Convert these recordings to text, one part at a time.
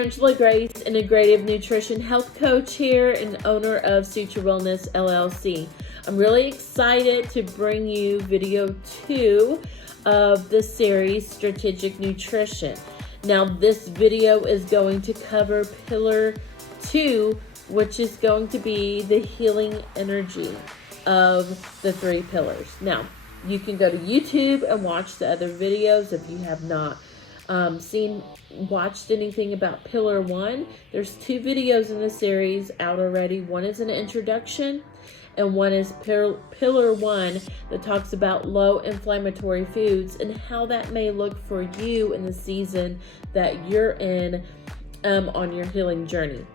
Angela Grace, Integrative Nutrition Health Coach here and owner of Suture Wellness LLC. I'm really excited to bring you video 2 of the series Strategic Nutrition. Now this video is going to cover Pillar 2, which is going to be the healing energy of the 3 pillars. Now, you can go to YouTube and watch the other videos if you have not watched anything about Pillar 1. There's 2 videos in the series out already. One is an introduction, and one is Pillar 1 that talks about low inflammatory foods and how that may look for you in the season that you're in on your healing journey.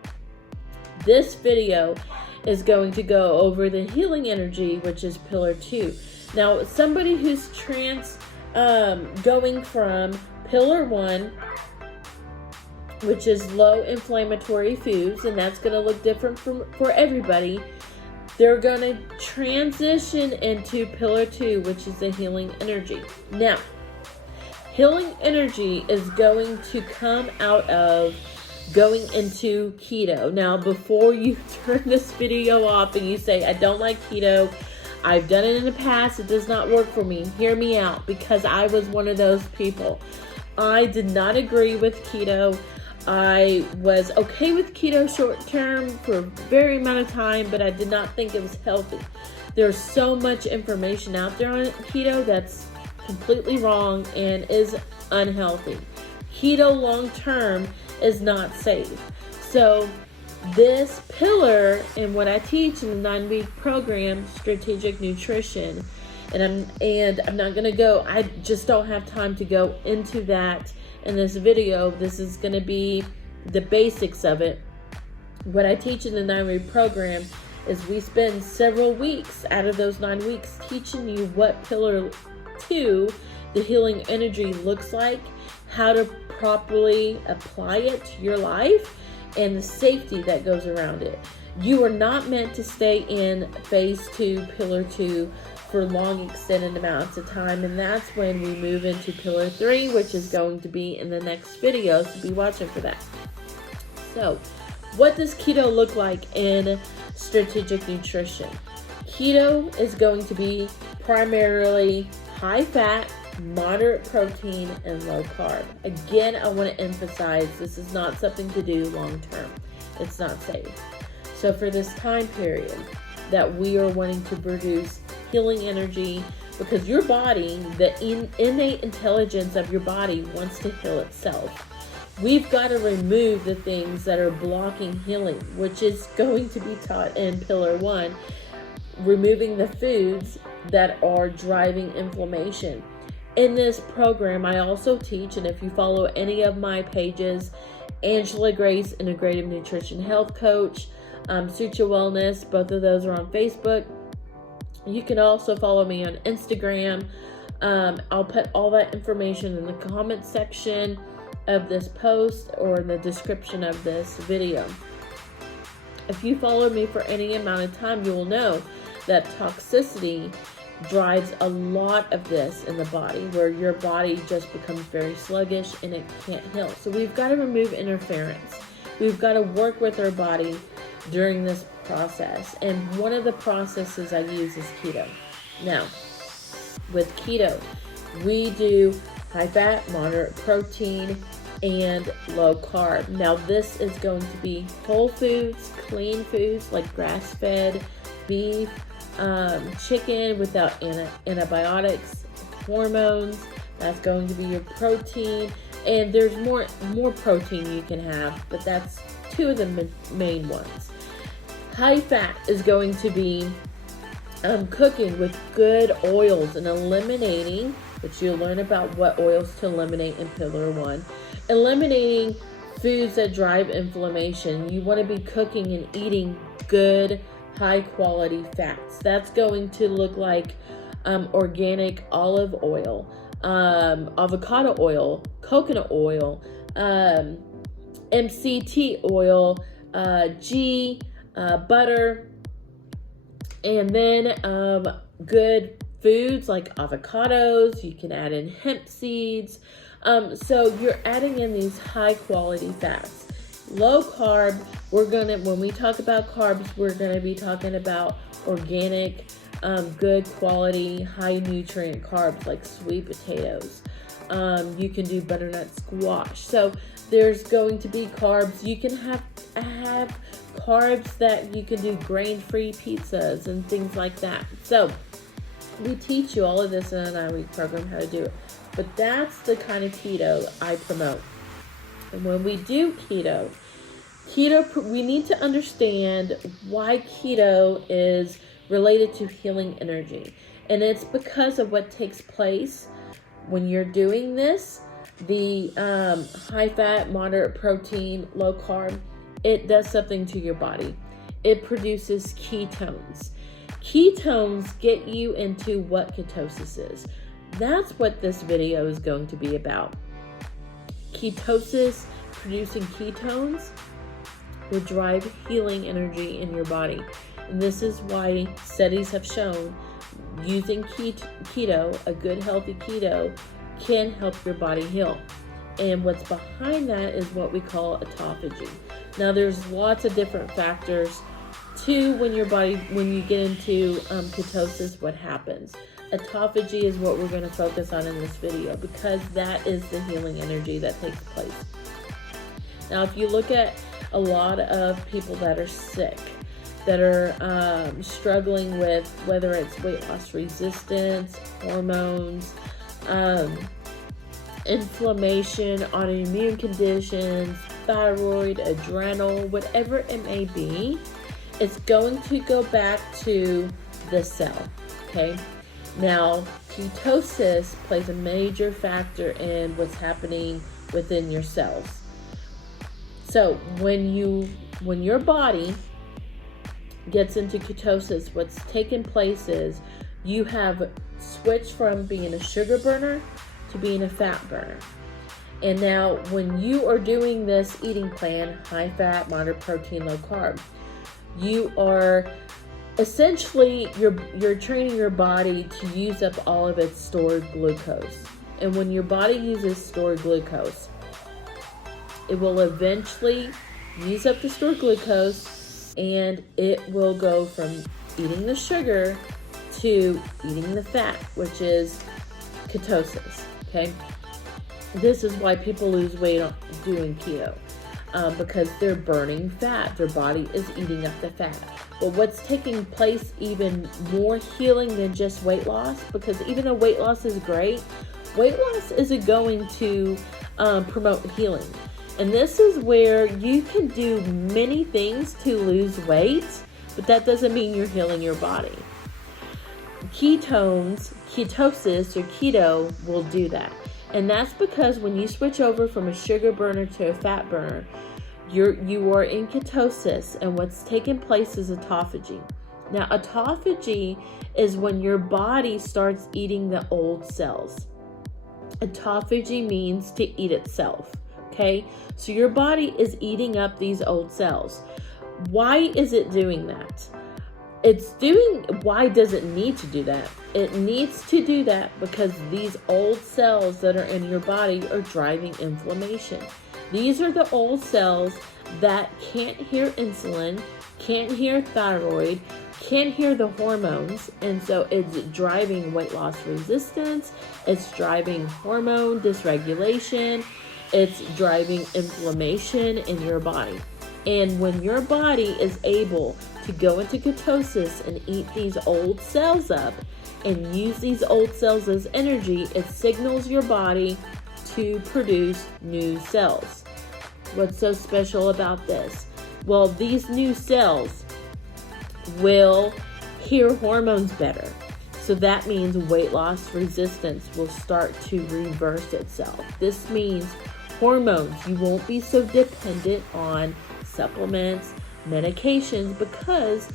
This video is going to go over the healing energy, which is Pillar 2. Now, somebody who's going from Pillar 1, which is low inflammatory foods, and that's going to look different for everybody. They're going to transition into Pillar 2, which is the healing energy. Now, healing energy is going to come out of going into keto. Now, before you turn this video off and you say, I don't like keto, I've done it in the past, it does not work for me, hear me out, because I was one of those people. I did not agree with keto. I was okay with keto short term for a very amount of time, but I did not think it was healthy. There's so much information out there on keto that's completely wrong and is unhealthy. Keto long term is not safe. So this pillar and what I teach in the 9-week program, Strategic Nutrition, and I'm not gonna go, I just don't have time to go into that in this video. This is gonna be the basics of it. What I teach in the 9-week program is we spend several weeks out of those 9 weeks teaching you what Pillar 2, the healing energy, looks like, how to properly apply it to your life, and the safety that goes around it. You are not meant to stay in phase 2, Pillar 2, for long extended amounts of time, and that's when we move into Pillar 3, which is going to be in the next video, so be watching for that. So, what does keto look like in Strategic Nutrition? Keto is going to be primarily high fat, moderate protein, and low carb. Again, I want to emphasize this is not something to do long term. It's not safe. So for this time period that we are wanting to produce healing energy, because your body, the innate intelligence of your body wants to heal itself. We've got to remove the things that are blocking healing, which is going to be taught in Pillar 1, removing the foods that are driving inflammation. In this program, I also teach, and if you follow any of my pages, Angela Grace, Integrative Nutrition Health Coach, Suture Wellness, both of those are on Facebook. You can also follow me on Instagram. I'll put all that information in the comment section of this post or in the description of this video. If you follow me for any amount of time, you will know that toxicity drives a lot of this in the body, where your body just becomes very sluggish and it can't heal. So we've got to remove interference. We've got to work with our body during this process, and one of the processes I use is keto. Now, with keto, we do high fat, moderate protein, and low carb. Now, this is going to be whole foods, clean foods like grass-fed beef, chicken without antibiotics, hormones. That's going to be your protein, and there's more protein you can have, but that's 2 of the main ones. High fat is going to be cooking with good oils and eliminating, which you'll learn about what oils to eliminate in Pillar 1, eliminating foods that drive inflammation. You want to be cooking and eating good, high quality fats. That's going to look like organic olive oil, avocado oil, coconut oil, MCT oil, ghee, butter, and then good foods like avocados. You can add in hemp seeds. So you're adding in these high quality fats. Low carb, when we talk about carbs, we're gonna be talking about organic, good quality, high nutrient carbs like sweet potatoes. You can do butternut squash. So there's going to be carbs. You can have carbs that you can do grain-free pizzas and things like that. So we teach you all of this in a 9-week program, how to do it. But that's the kind of keto I promote. And when we do keto, we need to understand why keto is related to healing energy. And it's because of what takes place when you're doing this. The high fat, moderate protein, low carb, it does something to your body. It produces ketones. Ketones get you into what ketosis is. That's what this video is going to be about. Ketosis, producing ketones, will drive healing energy in your body. And this is why studies have shown using keto, a good healthy keto, can help your body heal. And what's behind that is what we call autophagy. Now there's lots of different factors to when you get into ketosis, what happens. Autophagy is what we're going to focus on in this video because that is the healing energy that takes place. Now if you look at a lot of people that are sick, that are struggling with whether it's weight loss resistance, hormones, inflammation, autoimmune conditions, thyroid, adrenal, whatever it may be, it's going to go back to the cell, okay? Now, ketosis plays a major factor in what's happening within your cells. So when your body gets into ketosis, what's taking place is you have switched from being a sugar burner to being a fat burner. And now when you are doing this eating plan, high fat, moderate protein, low carb, you are essentially, you're training your body to use up all of its stored glucose. And when your body uses stored glucose, it will eventually use up the stored glucose and it will go from eating the sugar to eating the fat, which is ketosis, okay? This is why people lose weight doing keto, because they're burning fat. Their body is eating up the fat. But what's taking place even more healing than just weight loss, because even though weight loss is great, weight loss isn't going to promote healing. And this is where you can do many things to lose weight, but that doesn't mean you're healing your body. Ketosis, or keto will do that. And that's because when you switch over from a sugar burner to a fat burner, you are in ketosis, and what's taking place is autophagy. Now, autophagy is when your body starts eating the old cells. Autophagy means to eat itself, okay? So your body is eating up these old cells. Why is it doing that? Why does it need to do that? It needs to do that because these old cells that are in your body are driving inflammation. These are the old cells that can't hear insulin, can't hear thyroid, can't hear the hormones, and so it's driving weight loss resistance, it's driving hormone dysregulation, it's driving inflammation in your body. And when your body is able to go into ketosis and eat these old cells up and use these old cells as energy, it signals your body to produce new cells. What's so special about this? Well, these new cells will hear hormones better. So that means weight loss resistance will start to reverse itself. This means hormones, you won't be so dependent on supplements, medications, because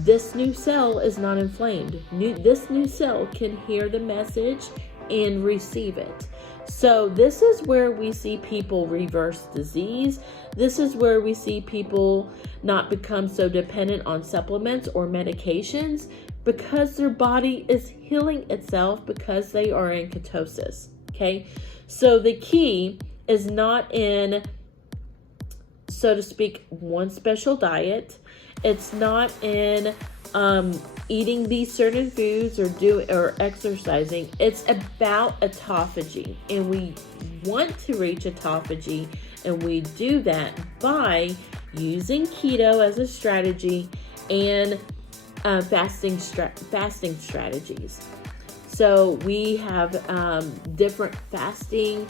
this new cell is not inflamed. This new cell can hear the message and receive it. So this is where we see people reverse disease. This is where we see people not become so dependent on supplements or medications because their body is healing itself because they are in ketosis, okay? So the key is not in so to speak, one special diet. It's not in eating these certain foods or exercising. It's about autophagy, and we want to reach autophagy, and we do that by using keto as a strategy and fasting strategies. So we have different fasting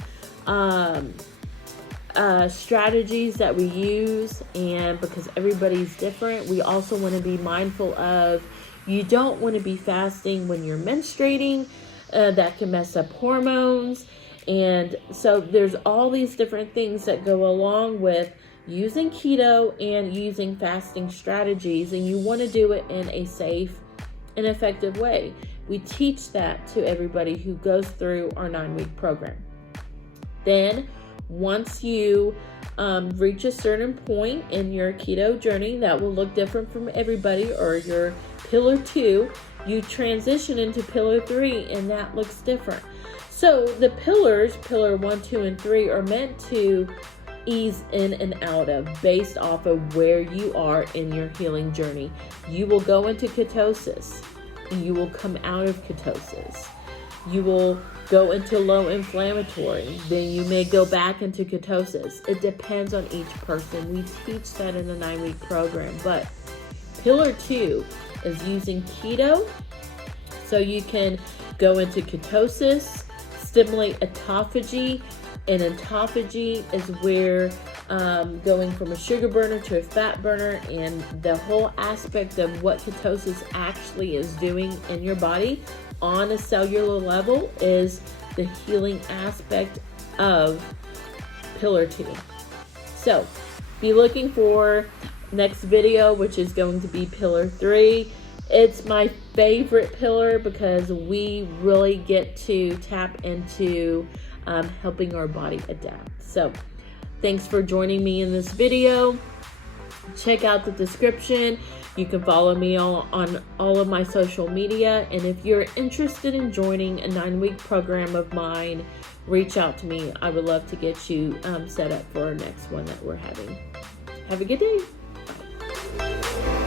strategies that we use, and because everybody's different, we also want to be mindful of, you don't want to be fasting when you're menstruating. That can mess up hormones. And so there's all these different things that go along with using keto and using fasting strategies, and you want to do it in a safe and effective way. We teach that to everybody who goes through our 9-week program. Then once you reach a certain point in your keto journey that will look different from everybody, or your pillar 2, you transition into pillar 3, and that looks different. So the pillars, pillar 1, 2, and 3, are meant to ease in and out of based off of where you are in your healing journey. You will go into ketosis. You will come out of ketosis. You will go into low inflammatory. Then you may go back into ketosis. It depends on each person. We teach that in the 9-week program. But pillar 2 is using keto, so you can go into ketosis, stimulate autophagy. And autophagy is where going from a sugar burner to a fat burner, and the whole aspect of what ketosis actually is doing in your body on a cellular level is the healing aspect of pillar 2. So be looking for next video, which is going to be pillar 3. It's my favorite pillar because we really get to tap into helping our body adapt. So thanks for joining me in this video. Check out the description. You can follow me on all of my social media. And if you're interested in joining a 9-week program of mine, reach out to me. I would love to get you set up for our next one that we're having. Have a good day. Bye.